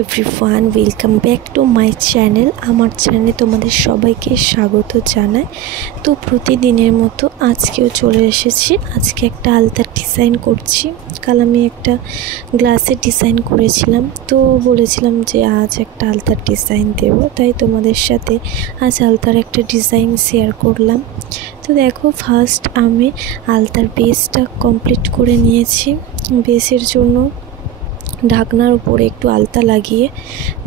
Everyone welcome back to my channel. আমার চ্যানেলে তোমাদের সবাইকে স্বাগত জানাই। তো প্রতিদিনের মতো আজকেও চলে এসেছি। আজকে একটা আলতার ডিজাইন করছি। কাল আমি একটা গ্লাসের ডিজাইন করেছিলাম, তো বলেছিলাম যে আজ একটা আলতার ডিজাইন দেব, তাই তোমাদের সাথে আজ আলতার একটা ডিজাইন শেয়ার করলাম। তো দেখো, ফার্স্ট আমি আলতার বেসটা কমপ্লিট করে নিয়েছি। বেসের জন্য ঢাকনার উপরে একটু আলতা লাগিয়ে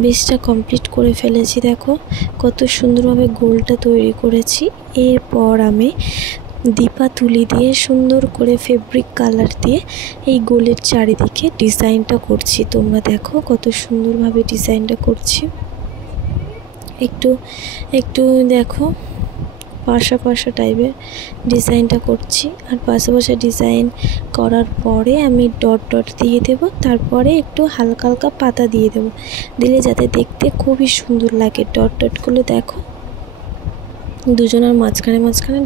বেসটা কমপ্লিট করে ফেলেছি। দেখো কত সুন্দরভাবে গোলটা তৈরি করেছি। এরপর আমি দীপা তুলি দিয়ে সুন্দর করে ফেব্রিক কালার দিয়ে এই গোলের চারিদিকে ডিজাইনটা করছি। তোমরা দেখো কত সুন্দরভাবে ডিজাইনটা করছি। একটু একটু দেখো পাশা টাইপের ডিজাইনটা করছি। আর পাশা ডিজাইন করার পরে আমি ডট ডট দিয়ে দেব, তারপরে একটু হালকা হালকা পাতা দিয়ে দেব, দিলে যাতে দেখতে খুবই সুন্দর লাগে। ডট ডটগুলো দেখো দুজনের মাঝখানে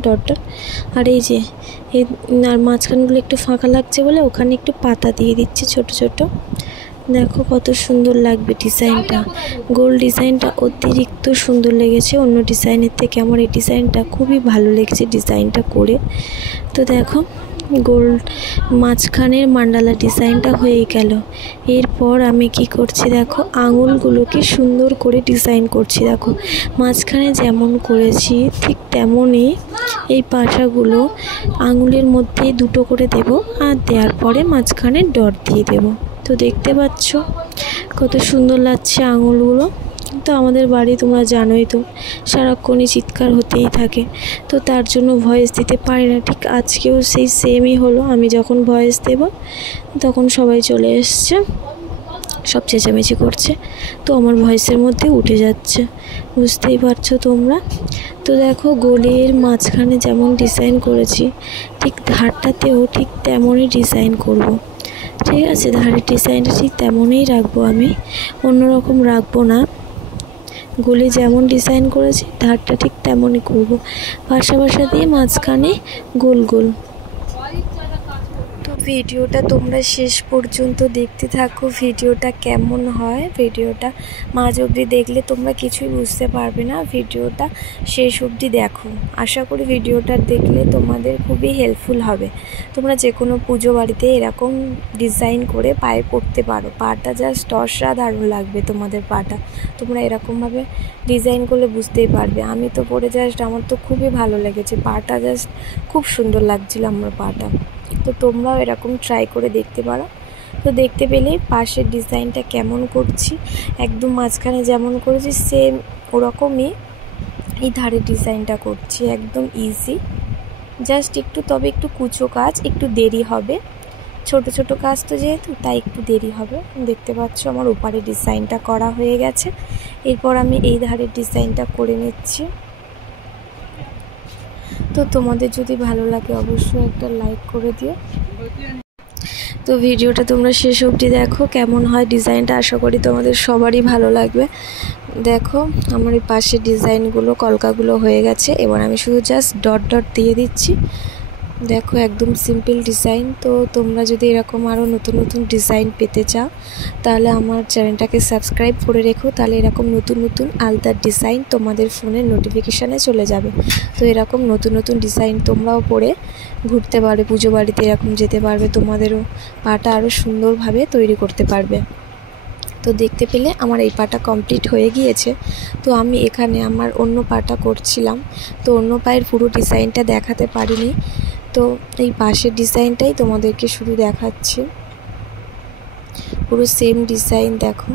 ডট ডট। আর এই যে এই আর মাঝখানগুলো একটু ফাঁকা লাগছে বলে ওখানে একটু পাতা দিয়ে দিচ্ছি ছোট ছোট। দেখো কত সুন্দর লাগবে ডিজাইনটা। গোল ডিজাইনটা অতিরিক্ত সুন্দর লেগেছে অন্য ডিজাইনের থেকে। আমার এই ডিজাইনটা খুবই ভালো লেগেছে ডিজাইনটা করে। তো দেখো গোল মাঝখানের মান্ডালা ডিজাইনটা হয়ে গেল। এরপর আমি কি করছি দেখো, আঙুলগুলোকে সুন্দর করে ডিজাইন করছি। দেখো মাঝখানে যেমন করেছি ঠিক তেমনই এই পাশাগুলো আঙুলের মধ্যে দুটো করে দেব, আর দেওয়ার পরে মাঝখানে ডট দিয়ে দেব। তো দেখতে পাচ্ছ কত সুন্দর লাগছে আঙুলগুলো। তো আমাদের বাড়ি তোমরা জানোই তো, সারাক্ষণই চিৎকার হতেই থাকে, তো তার জন্য ভয়েস দিতে পারি না। ঠিক আজকেও সেই সেমই হলো। আমি যখন ভয়েস দেব তখন সবাই চলে এসছে, সব চেঁচামেচি করছে, তো আমার ভয়েসের মধ্যে উঠে যাচ্ছে, বুঝতেই পারছো তোমরা। তো দেখো গোলের মাঝখানে যেমন ডিজাইন করেছি ঠিক ধারটাতেও ঠিক তেমনই ডিজাইন করব। ঠিক আছে, ধারের ডিজাইনটা ঠিক তেমনই রাখবো, আমি অন্যরকম রাখবো না। গোলে যেমন ডিজাইন করেছি ধারটা ঠিক তেমনই করব, পাশা দিয়ে মাঝখানে গোল গোল। তো ভিডিওটা তোমরা শেষ পর্যন্ত দেখতে থাকো। ভিডিওটা কেমন হয়, ভিডিওটা মাঝ অবধি দেখলে তোমরা কিছুই বুঝতে পারবে না। ভিডিওটা শেষ অবধি দেখো, আশা করি ভিডিওটা দেখলে তোমাদের খুবই হেল্পফুল হবে। তোমরা যে কোনো পুজো বাড়িতে এরকম ডিজাইন করে পায়ে পরতে পারো। পাটা জাস্ট অসাধারণ লাগবে তোমাদের পাটা। তোমরা এরকমভাবে ডিজাইন করলে বুঝতেই পারবে। আমি তো পরে জাস্ট আমার তো খুবই ভালো লেগেছে, পাটা জাস্ট খুব সুন্দর লাগছিল আমার পাটা। তো তোমরাও এরকম ট্রাই করে দেখতে পারো। তো দেখতে পেলে পাশের ডিজাইনটা কেমন করছি, একদম মাঝখানে যেমন করেছি সেম ওরকমই এই ধারের ডিজাইনটা করছি। একদম ইজি, জাস্ট একটু তবে একটু কুচো কাজ, একটু দেরি হবে। ছোট ছোট কাজ তো যেহেতু, তাই একটু দেরি হবে। দেখতে পাচ্ছ আমার ওপারে ডিজাইনটা করা হয়ে গেছে। এরপর আমি এই ধারের ডিজাইনটা করে নিচ্ছি। তো তোমাদের যদি ভালো লাগে অবশ্যই একটা লাইক করে দিও। তো ভিডিওটা তোমরা শেষ অবধি দেখো, কেমন হয় ডিজাইনটা। আশা করি তোমাদের সবারই ভালো লাগবে। দেখো আমার এই পাশের ডিজাইনগুলো কলকাগুলো হয়ে গেছে। এবার আমি শুধু জাস্ট ডট ডট দিয়ে দিচ্ছি। দেখো একদম সিম্পল ডিজাইন। তো তোমরা যদি এরকম আরও নতুন নতুন ডিজাইন পেতে চাও তাহলে আমার চ্যানেলটাকে সাবস্ক্রাইব করে রেখো, তাহলে এরকম নতুন নতুন আলতার ডিজাইন তোমাদের ফোনের নোটিফিকেশানে চলে যাবে। তো এরকম নতুন নতুন ডিজাইন তোমরাও পরে ঘুরতে পারবে, পুজো বাড়িতে এরকম যেতে পারবে, তোমাদেরও পাটা আরও সুন্দরভাবে তৈরি করতে পারবে। তো দেখতে পেলে আমার এই পাটা কমপ্লিট হয়ে গিয়েছে। তো আমি এখানে আমার অন্য পাটা করছিলাম, তো অন্য পায়ের পুরো ডিজাইনটা দেখাতে পারিনি। তো এই পাশের ডিজাইনটাই তোমাদেরকে শুধু দেখাচ্ছি, পুরো সেম ডিজাইন দেখো।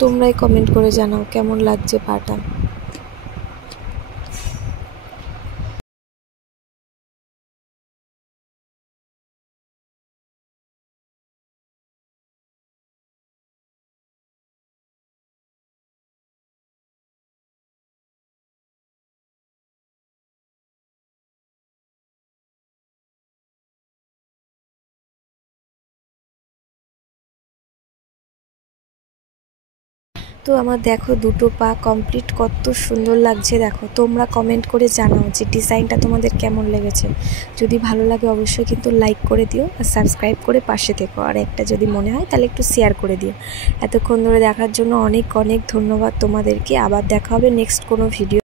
তোমরাই কমেন্ট করে জানাও কেমন লাগছে পাটা। তো আমার দেখো দুটো পা কমপ্লিট, কত সুন্দর লাগছে দেখো। তোমরা কমেন্ট করে জানাও যে ডিজাইনটা তোমাদের কেমন লেগেছে। যদি ভালো লাগে অবশ্যই কিন্তু লাইক করে দিও আর সাবস্ক্রাইব করে পাশে থেকো, আর একটা যদি মনে হয় তাহলে একটু শেয়ার করে দিও। এতক্ষণ ধরে দেখার জন্য অনেক অনেক ধন্যবাদ তোমাদেরকে। আবার দেখা হবে নেক্সট কোনো ভিডিও।